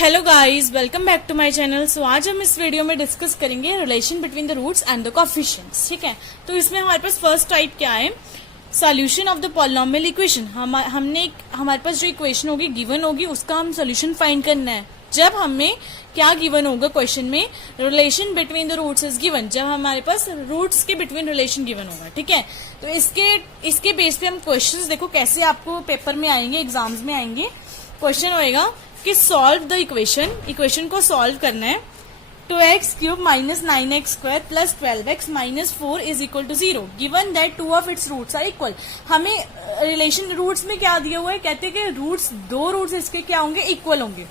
Hello guys, welcome back to my channel. So आज हम इस वीडियो में डिस्कस करेंगे relation between the roots and the coefficients. ठीक है, तो इसमें हमारे पास फर्स्ट टाइप क्या है, solution of the polynomial equation. हमारे पास जो इक्वेशन होगी गिवन होगी उसका हम सोल्यूशन फाइंड करना है। जब हमें क्या गिवन होगा क्वेश्चन में, relation between the roots is given, जब हमारे पास रूट्स के बिटवीन रिलेशन गिवन होगा। ठीक है, तो इसके बेस पे हम क्वेश्चंस देखो कैसे आपको पेपर में आएंगे, एग्जाम्स में आएंगे। क्वेश्चन होएगा कि सॉल्व द इक्वेशन को सॉल्व करना है। 2x cube minus 9x square plus 12x minus 4 is equal to 0 given that two of its roots are equal. हमें रिलेशन रूट्स में क्या दिया हुआ है, कहते हैं कि रूट्स, दो रूट्स इसके क्या होंगे, इक्वल होंगे।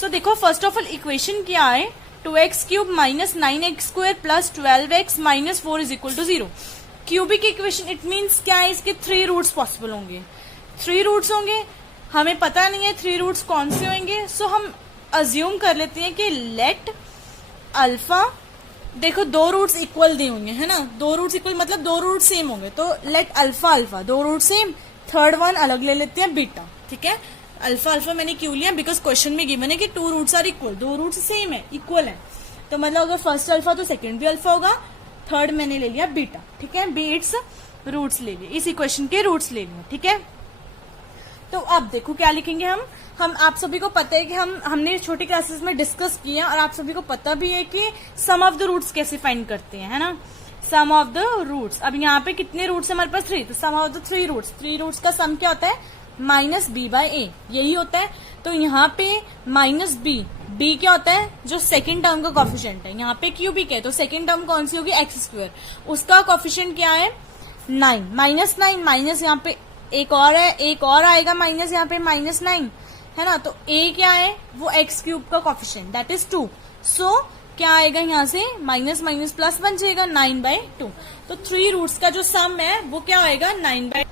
सो देखो फर्स्ट ऑफ ऑल इक्वेशन क्या है, 2x cube minus 9x square plus 12x minus 4 is equal to 0। Cubic equation, it means क्या है, इसके 3 रूट्स पॉसिबल होंगे, 3 रूट्स होंगे। हमें पता नहीं है 3 रूट्स कौन से होंगे, सो हम अज्यूम कर लेते हैं कि लेट अल्फा, देखो 2 रूट्स इक्वल दिए होंगे, है ना, 2 रूट्स इक्वल मतलब 2 रूट सेम होंगे, तो let alpha alpha, 2 root same, third one अलग ले लेते हैं बीटा। ठीक है, अल्फा अल्फा मैंने क्यों लिया, बिकॉज क्वेश्चन में गिवन है कि 2 roots are equal, 2 roots same है, इक्वल है, तो मतलब अगर फर्स्ट अल्फा तो सेकेंड भी अल्फा होगा, थर्ड मैंने ले लिया बीटा। ठीक है, बीट्स रूट्स ले लिए, इस इक्वेशन के रूट्स ले लिए। ठीक है, तो अब देखो क्या लिखेंगे हम आप सभी को पता है कि हमने छोटी क्लासेस में डिस्कस किया और आप सभी को पता भी है कि सम ऑफ द रूट्स कैसे फाइंड करते हैं, है ना, सम ऑफ द रूट्स। अब यहाँ पे कितने रूट्स है हमारे पास, 3, तो सम ऑफ द 3 रूट्स का सम क्या होता है, माइनस बी बाय ए, यही होता है। तो यहाँ पे माइनस बी क्या होता है, जो सेकेंड टर्म का कॉफिशिएंट है, यहाँ पे क्यूबिक है तो सेकेंड टर्म कौन सी होगी, एक्स स्क्वायर, उसका कॉफिशिएंट क्या है 9, माइनस 9, माइनस यहाँ पे एक और है, एक और आएगा माइनस यहाँ पे माइनस 9, है ना, तो a क्या है, वो एक्स क्यूब का कॉफिशिएंट दैट इज 2। सो क्या आएगा यहाँ से, माइनस माइनस प्लस बन जाएगा 9/2। तो 3 रूट्स का जो सम है वो क्या होएगा 9/2।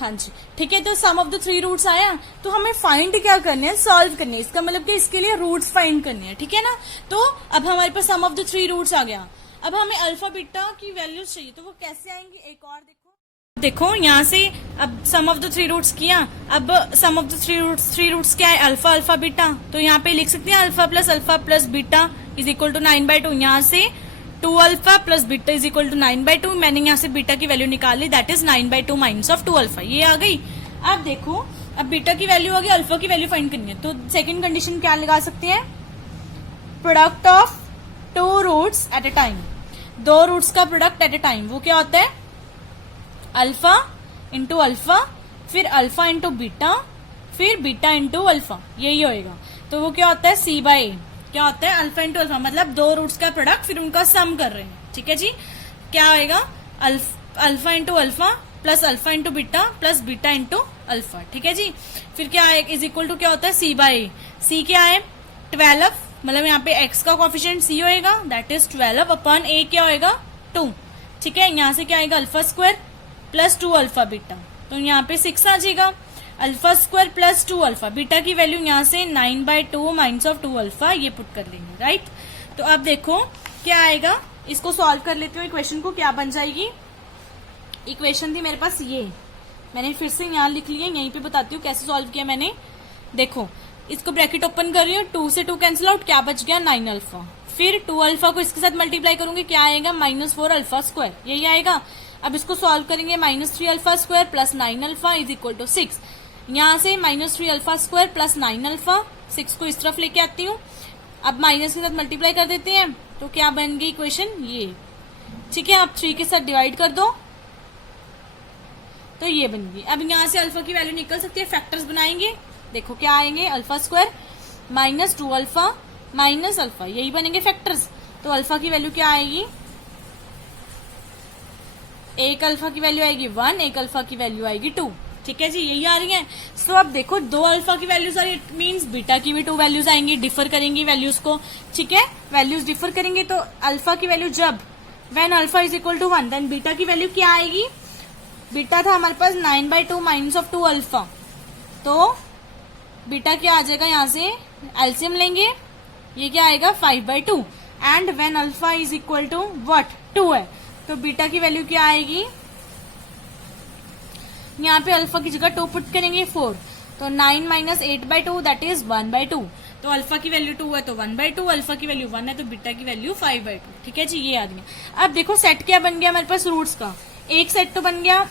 हाँ जी, ठीक है, तो सम ऑफ द 3 रूट्स आया, तो हमें फाइंड क्या करने हैं, सॉल्व करने हैं, इसका मतलब कि इसके लिए रूट्स फाइंड करने हैं। ठीक है ना, तो अब हमारे पास सम ऑफ द 3 रूट्स आ गया। अब हमें अल्फा बीटा की वैल्यूज चाहिए, तो वो कैसे आएंगे, एक और देखो यहाँ से अब सम ऑफ द 3 रूट्स किया, अब सम ऑफ द 3 रूट्स क्या है, अल्फा अल्फा बीटा, तो यहाँ पे लिख सकते हैं alpha plus beta is equal to 9/2। यहाँ से 2 alpha plus beta is equal to 9/2, मैंने यहाँ से बीटा की वैल्यू निकाली, that is 9/2 minus of 2 alpha, ये आ गई। अब देखो, अब बीटा की वैल्यू आ गई, अल्फा की वैल्यू फाइंड करनी है, तो सेकेंड कंडीशन क्या लगा सकते हैं, product of 2 roots at a time, 2 roots का प्रोडक्ट एट ए टाइम, वो क्या होता है, अल्फा इंटू अल्फा, फिर अल्फा इंटू बीटा, फिर बीटा इंटू अल्फा, यही होएगा। तो वो क्या होता है, c/a, क्या होता है, अल्फा इंटू अल्फा, मतलब 2 रूट्स का प्रोडक्ट फिर उनका सम कर रहे हैं। ठीक है जी, क्या होएगा, alpha into alpha plus alpha into beta plus beta into alpha. ठीक है जी, फिर क्या है, इज इक्वल टू क्या होता है, c/a, c क्या है 12, मतलब यहाँ पे x का कॉफिशिएंट c होएगा, दैट इज 12 अपॉन a क्या होएगा 2। ठीक है, यहाँ से क्या आएगा, alpha square plus 2 alpha beta, तो यहाँ पे 6 आ जाएगा, alpha square plus 2 alpha, beta की वैल्यू यहाँ से 9/2 माइनस ऑफ 2 अल्फा, ये पुट कर लेंगे, राइट। तो अब देखो क्या आएगा, इसको सॉल्व कर लेते हो, इक्वेशन को क्या बन जाएगी, इक्वेशन थी मेरे पास ये, मैंने फिर से यहाँ लिख लिया, यहीं पे बताती हूँ कैसे सॉल्व किया मैंने। देखो इसको ब्रैकेट ओपन कर रही हूँ, 2 से 2 कैंसिल आउट, क्या बच गया 9 अल्फा, फिर 2 अल्फा को इसके साथ मल्टीप्लाई करूंगी, क्या आएगा -4 अल्फा स्क्वायर, यही आएगा। अब इसको सॉल्व करेंगे, -3 alpha square plus 9 alpha is equal to 6, यहाँ से -3 अल्फा स्क्वायर प्लस 9 अल्फा, 6 को इस तरफ लेके आती हूँ, अब माइनस के साथ मल्टीप्लाई कर देते हैं, तो क्या बन गई इक्वेशन ये। ठीक है, आप 3 के साथ डिवाइड कर दो, तो ये बन गई। अब यहाँ से अल्फा की वैल्यू निकल सकती है, फैक्टर्स बनाएंगे, देखो क्या आएंगे, alpha square minus 2 alpha minus alpha, यही बनेंगे फैक्टर्स। तो अल्फा की वैल्यू क्या आएगी, एक अल्फा की वैल्यू आएगी 1, एक अल्फा की वैल्यू आएगी 2। ठीक है जी, यही आ रही है। सो अब देखो 2 अल्फा की वैल्यूज आ रही है, इट मीन्स बीटा की भी 2 वैल्यूज आएंगी, डिफर करेंगी वैल्यूज को। ठीक है, वैल्यूज डिफर करेंगे, तो अल्फा की वैल्यू जब when alpha is equal to 1, then beta की वैल्यू क्या आएगी, बीटा था हमारे पास 9/2 माइनस ऑफ 2 अल्फा, तो बीटा क्या आ जाएगा, यहाँ से एलसीएम लेंगे, ये क्या आएगा 5/2, and when alpha is equal to what 2 है, तो बीटा की वैल्यू क्या आएगी, यहाँ पे अल्फा की जगह 2 पुट करेंगे 4, तो 9 माइनस 8/2 दैट इज 1/2। तो अल्फा की वैल्यू 2 है तो 1/2, अल्फा की वैल्यू 1 है तो बीटा की वैल्यू 5/2। ठीक है जी, ये आ गया। अब देखो सेट क्या बन गया हमारे पास रूट्स का, एक सेट तो बन गया,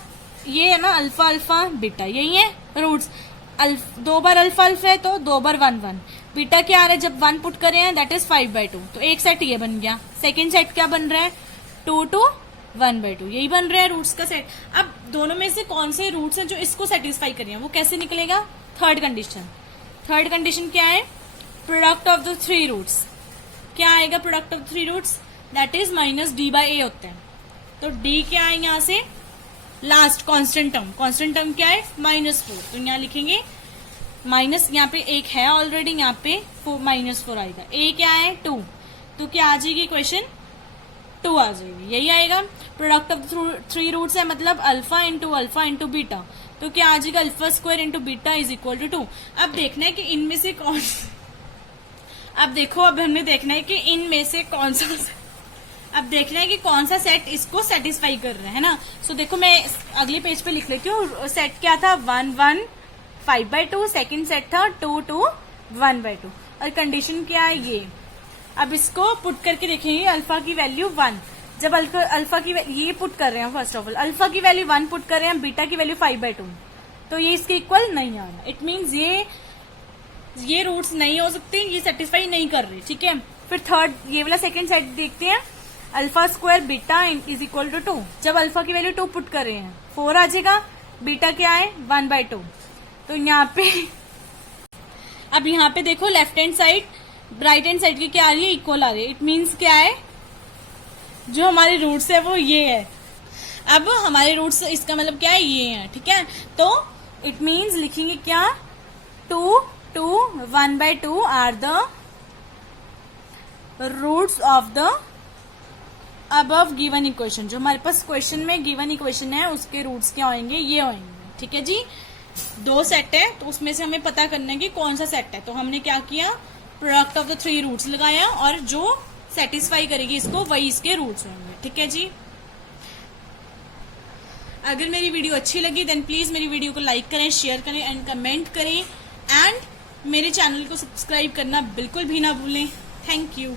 ये है ना अल्फा अल्फा बीटा, यही है रूट्स। 2 बार अल्फा अल्फा है तो 2 बार 1 1, बीटा क्या आ रहा है जब 1 पुट करे हैं दैट इज 5/2। तो एक सेट ये बन गया। सेकेंड सेट क्या बन रहा है, 2 to 1/2, यही बन रहा है रूट्स का सेट। अब दोनों में से कौन से रूट्स हैं जो इसको सेटिस्फाई करें, वो कैसे निकलेगा, थर्ड कंडीशन क्या है, प्रोडक्ट ऑफ द 3 रूट्स। क्या आएगा product of 3 roots, that is -d/a होता है। तो d क्या है यहाँ से, लास्ट कांस्टेंट टर्म क्या है, -4। तो यहाँ लिखेंगे माइनस, यहाँ पे एक है ऑलरेडी, यहाँ पे -4 आएगा। a क्या है 2, तो क्या आ जाएगी इक्वेशन 2 आ जाएगी, यही आएगा। प्रोडक्ट ऑफ 3 रूट्स है मतलब अल्फा इंटू बीटा, तो क्या आ जाएगा alpha square into beta is equal to 2। अब देखना है कि इनमें से कौन, अब देखो अब हमने देखना है कि इनमें से कौन सा, अब देखना है कि कौन सा सेट इसको सेटिस्फाई कर रहा है ना। सो देखो मैं अगले पेज पे लिख लेती हूँ। सेट क्या था, 1 1 5/2, सेकेंड सेट था 2 2 1/2, और कंडीशन क्या है ये। अब इसको पुट करके देखेंगे, अल्फा की वैल्यू 1, जब अल्फा की ये पुट कर रहे हैं, फर्स्ट ऑफ ऑल अल्फा की वैल्यू 1 पुट कर रहे हैं, बीटा की वैल्यू 5/2, तो ये इसके इक्वल नहीं आ रहा। इट मीन्स ये रूट्स नहीं हो सकते, ये सेटिस्फाई नहीं कर रहे। ठीक है, फिर थर्ड ये वाला सेकंड सेट देखते हैं, alpha square beta is equal to 2, जब अल्फा की वैल्यू 2 पुट कर रहे हैं 4 आ जाएगा, बीटा क्या है 1/2। तो यहाँ पे अब यहाँ पे देखो left hand side right hand side की क्या आ रही है, इक्वल आ रही है। इट मीन्स क्या है, जो हमारे रूट्स है वो ये है। अब हमारे रूट्स इसका मतलब क्या है, ये है। ठीक है, तो इट मीन्स लिखेंगे क्या, 2 2 1/2 are the roots of the above given equation. जो हमारे पास क्वेश्चन में गिवन इक्वेशन है उसके रूट्स क्या होंगे, ये होंगे। ठीक है जी, 2 सेट है तो उसमें से हमें पता करना है कि कौन सा सेट है। तो हमने क्या किया, प्रोडक्ट ऑफ द 3 रूट्स लगाया, और जो सेटिस्फाई करेगी इसको वही इसके रूट्स होंगे। ठीक है जी, अगर मेरी वीडियो अच्छी लगी देन प्लीज मेरी वीडियो को लाइक करें, शेयर करें एंड कमेंट करें, एंड मेरे चैनल को सब्सक्राइब करना बिल्कुल भी ना भूलें। Thank you.